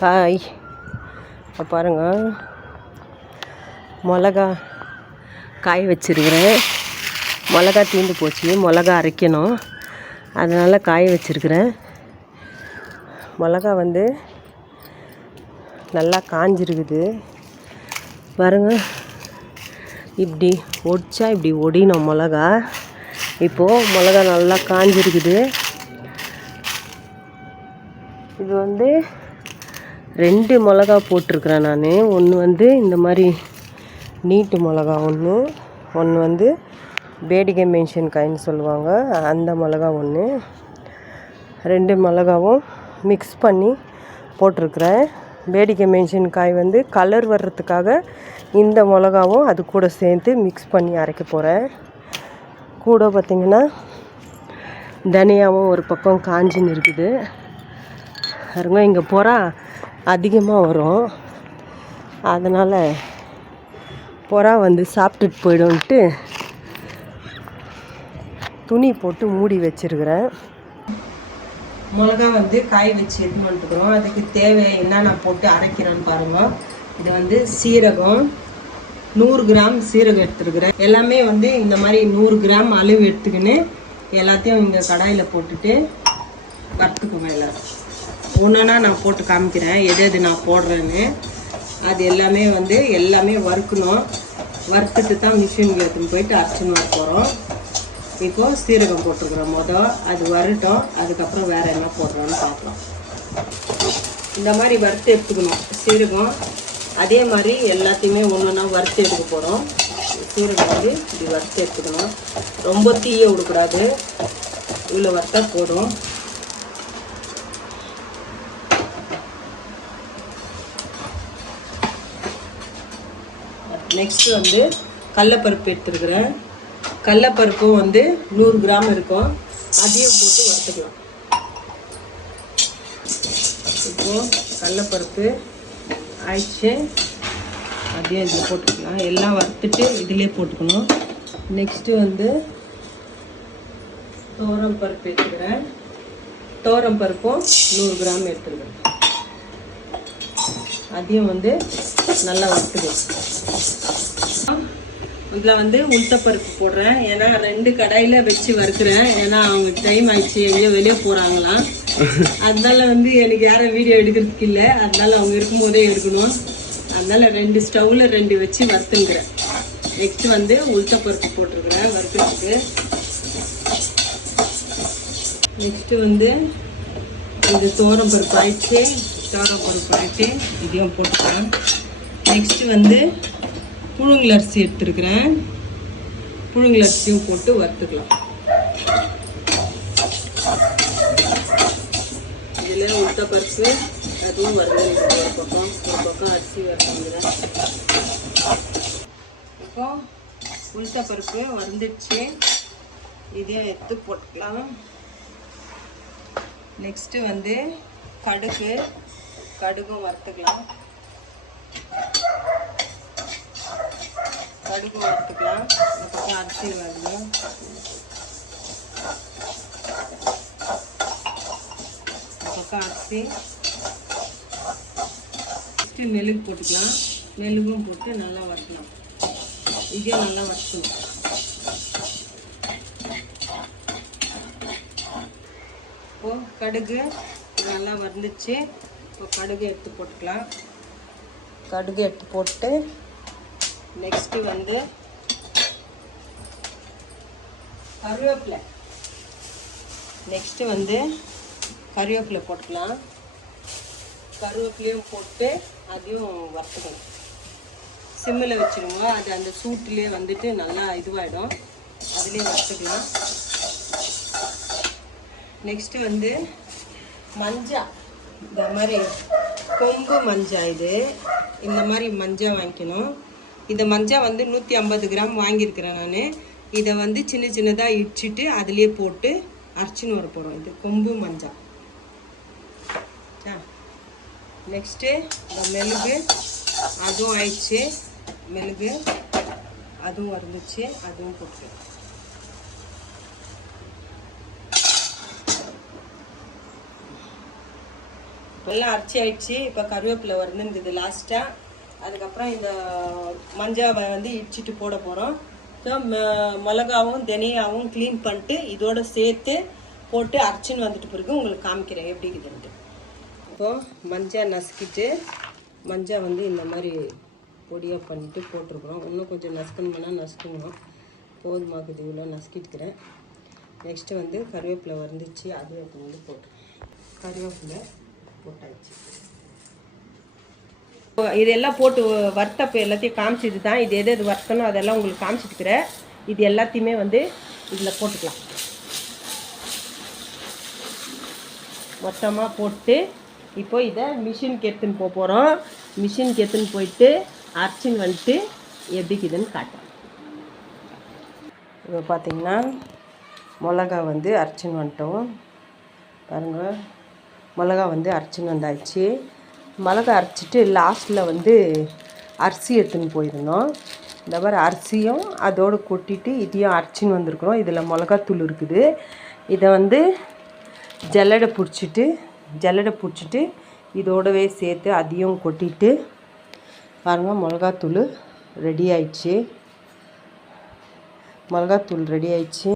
Hi, பாருங்க மிளகா காய வச்சுருக்கிறேன். மிளகா தீர்ந்து போச்சு, மிளகா அரைக்கணும், அதனால் காய வச்சுருக்கிறேன். மிளகா வந்து நல்லா காஞ்சிருக்குது பாருங்க. இப்படி ஒடிச்சா இப்படி ஒடினோம் மிளகா. இப்போது மிளகா நல்லா காஞ்சிருக்குது. இது வந்து 2 மிளகா போட்டிருக்கிறேன் நான். ஒன்று வந்து இந்த மாதிரி நீட்டு மிளகா, ஒன்று வந்து பேடிகை மென்ஷன்காயின்னு சொல்லுவாங்க, அந்த மிளகா ஒன்று. 2 மிளகாவும் மிக்ஸ் பண்ணி போட்டிருக்கிறேன். பேடிகை மென்ஷன்காய் வந்து கலர் வர்றதுக்காக இந்த மிளகாவும் அது கூட சேர்த்து மிக்ஸ் பண்ணி அரைக்க போகிறேன். கூட பார்த்திங்கன்னா தனியாவும் ஒரு பக்கம் காஞ்சின்னு இருக்குது. பாருங்க, இங்கே புறா அதிகமாக வரும், அதனால் புறா வந்து சாப்பிட்டுட்டு போய்டும்ட்டு துணி போட்டு மூடி வச்சுருக்கிறேன். மிளகா வந்து காய வச்சு எடுத்து வந்துட்டுக்கிறோம். அதுக்கு தேவை என்னென்ன போட்டு அரைக்கிறேன்னு பாருங்கள். இது வந்து சீரகம் 100 கிராம் சீரகம் எடுத்துருக்குறேன். எல்லாமே வந்து இந்த மாதிரி 100 கிராம் அளவு எடுத்துக்கின்னு எல்லாத்தையும் இங்கே கடாயில் போட்டுட்டு வறுத்துக்குவேன். எல்லாம் ஒன்றுனா நான் போட்டு காமிக்கிறேன் எது எது நான் போடுறேன்னு. அது எல்லாமே வந்து எல்லாமே வறுக்கணும். வறுத்துட்டு தான் மிஷினுக்கு எடுத்துன்னு போயிட்டு அரைச்சின்னு வர போகிறோம். இப்போது சீரகம் போட்டிருக்குறோம், அது வரட்டும், அதுக்கப்புறம் வேறு என்ன போடுறோன்னு பார்க்கலாம். இந்த மாதிரி வறுத்து எடுத்துக்கணும் சீரகம். அதே மாதிரி எல்லாத்தையுமே ஒன்றுனா வறுத்து எடுக்க போகிறோம். சீரகம் வந்து இப்படி வறுத்து எடுத்துக்கணும், ரொம்ப தீய விடக்கூடாது, இவ்வளோ வறுத்தா போதும். நெக்ஸ்ட்டு வந்து கடலப்பருப்பு எடுத்துருக்குறேன். கடலப்பருப்பும் வந்து 100 கிராம் இருக்கும், அதையும் போட்டு வறுத்துக்கலாம். இப்போது கடலப்பருப்பு ஆயிடுச்சு, அதையும் இதில் போட்டுக்கலாம். எல்லாம் வறுத்துட்டு இதிலே போட்டுக்கணும். நெக்ஸ்ட்டு வந்து துவரம் பருப்பு எடுத்துக்கிறேன். துவரம் பருப்பும் 100 கிராம் எடுத்துக்கிறேன். அதையும் வந்து நல்லா வறுத்துக்கலாம். இதில் வந்து உளுத்தப்பருப்பு போடுறேன், ஏன்னா 2 கடாயில் வச்சு வறுக்கிறேன். ஏன்னா அவங்க டைம் ஆயிடுச்சு, எங்கேயோ வெளியே போகிறாங்களாம், அதனால வந்து எனக்கு யாரும் வீடியோ எடுக்கிறதுக்கு இல்லை, அதனால அவங்க இருக்கும்போதே எடுக்கணும். அதனால 2 ஸ்டவ்வில் 2 வச்சு வறுத்துங்கிறேன். நெக்ஸ்ட்டு வந்து உளுத்தப்பருப்பு போட்டிருக்கிறேன் வறுக்கிறதுக்கு. நெக்ஸ்ட்டு வந்து இது துவரம் பருப்பு ஆயிடுச்சு, இதையும் போட்டுக்கிறேன். நெக்ஸ்ட்டு வந்து புழுங்கல் அரிசி எடுத்துருக்கிறேன், புழுங்கல் அரிசியும் போட்டு வறுத்துக்கலாம். இதில் உளுத்தப்பருப்பு அதுவும் வறுத்து ஒரு பக்கம் அரிசி வறுத்துக்கிறேன். இப்போ உளுத்தப்பருப்பு வறுந்துடுச்சு, இதையும் எடுத்து போட்டுக்கலாம். நெக்ஸ்ட்டு வந்து கடுகும் வறுத்துக்கலாம். கடுகு வறுத்துக்கலாம். இந்த பக்கம் அரிசி வரணும். இந்த பக்கம் அரிசி. நெக்ஸ்ட்டு மெழுகு போட்டுக்கலாம். மெழுகும் போட்டு நல்லா வறுக்கலாம். இதையும் நல்லா வறுக்கணும். இப்போது கடுகு நல்லா வந்துச்சு. இப்போ கடுகு எடுத்து போட்டுக்கலாம். கடுகு எடுத்து போட்டு நெக்ஸ்ட்டு வந்து கருவேப்பிலை. நெக்ஸ்ட்டு வந்து கருவேப்பிலை போட்டுக்கலாம். கருவேப்பிலையும் போட்டு அதையும் வறுத்துக்கணும். சிம்மில் வச்சுருங்க, அது அந்த சூட்டிலே வந்துட்டு நல்லா இதுவாகிடும், அதுலேயே வறுத்துக்கலாம். நெக்ஸ்ட்டு வந்து மஞ்சள், இந்த மாதிரி கொம்பு மஞ்சள், இந்த மாதிரி மஞ்சள் வாங்கிக்கணும். இந்த மஞ்சள் வந்து 150 கிராம் வாங்கியிருக்கிறேன் நான். இதை வந்து சின்ன சின்னதாக இடிச்சிட்டு அதிலே போட்டு அரைச்சின்னு வர போகிறோம். இது கொம்பு மஞ்சள். நெக்ஸ்ட்டு இந்த மெழுகு, அதுவும் ஆயிடுச்சு. மெழுகு அதுவும் வந்துச்சு, அதுவும் போட்டு. எல்லாம் அரைச்சி ஆயிடுச்சு. இப்போ கருவேப்பிலை வந்துருந்தது லாஸ்ட்டாக. அதுக்கப்புறம் இந்த மஞ்சாவை வந்து இடிச்சிட்டு போட போகிறோம். ஸோ மிளகாவும் தனியாவும் க்ளீன் பண்ணிட்டு இதோடு சேர்த்து போட்டு அரைச்சின்னு வந்துட்டு பிறகு உங்களுக்கு காமிக்கிறேன் எப்படி இருக்குதுன்ட்டு. இப்போது மஞ்சள் நசுக்கிட்டு மஞ்சள் வந்து இந்த மாதிரி பொடியாக பண்ணிவிட்டு போட்டிருக்குறோம். இன்னும் கொஞ்சம் நசுக்கணும்னா நசுக்கணும். போதுமாக்குது இவ்வளோ நசுக்கிட்டுக்கிறேன். நெக்ஸ்ட்டு வந்து கருவேப்பிலை வந்துச்சு, அது எடுத்து வந்து போட்டுருக்கேன். கருவேப்பிலை போட்டாச்சு. இதெல்லாம் போட்டு வறுத்தப்போ எல்லாத்தையும் காமிச்சிது தான். இது எது வறுத்தணும் அதெல்லாம் உங்களுக்கு காமிச்சிட்டுக்கிறேன். இது எல்லாத்தையுமே வந்து இதில் போட்டுக்கலாம். மொத்தமாக போட்டு இப்போ இதை மிஷினுக்கு எடுத்துன்னு போக போகிறோம். மிஷினுக்கு எடுத்துன்னு போயிட்டு அரைச்சின்னு வந்துட்டு எப்படிக்குதுன்னு காட்டுறேன். இப்போ பார்த்திங்கன்னா மிளகா வந்து அரைச்சின்னு வந்துட்டோம். பாருங்கள், மிளகா வந்து அரைச்சின்னு வந்தாச்சு. மிளகா அரைச்சிட்டு லாஸ்ட்டில் வந்து அரிசி எடுத்துன்னு போயிருந்தோம். இந்த மாதிரி அரிசியும் அதோடு கொட்டிட்டு இதையும் அரைச்சின்னு வந்திருக்கிறோம். இதில் மிளகாத்தூள் இருக்குது. இதை வந்து ஜல்லடை பிடிச்சிட்டு இதோடவே சேர்த்து அதையும் கொட்டிட்டு பாருங்கள், மிளகாத்தூள் ரெடி ஆயிடுச்சு.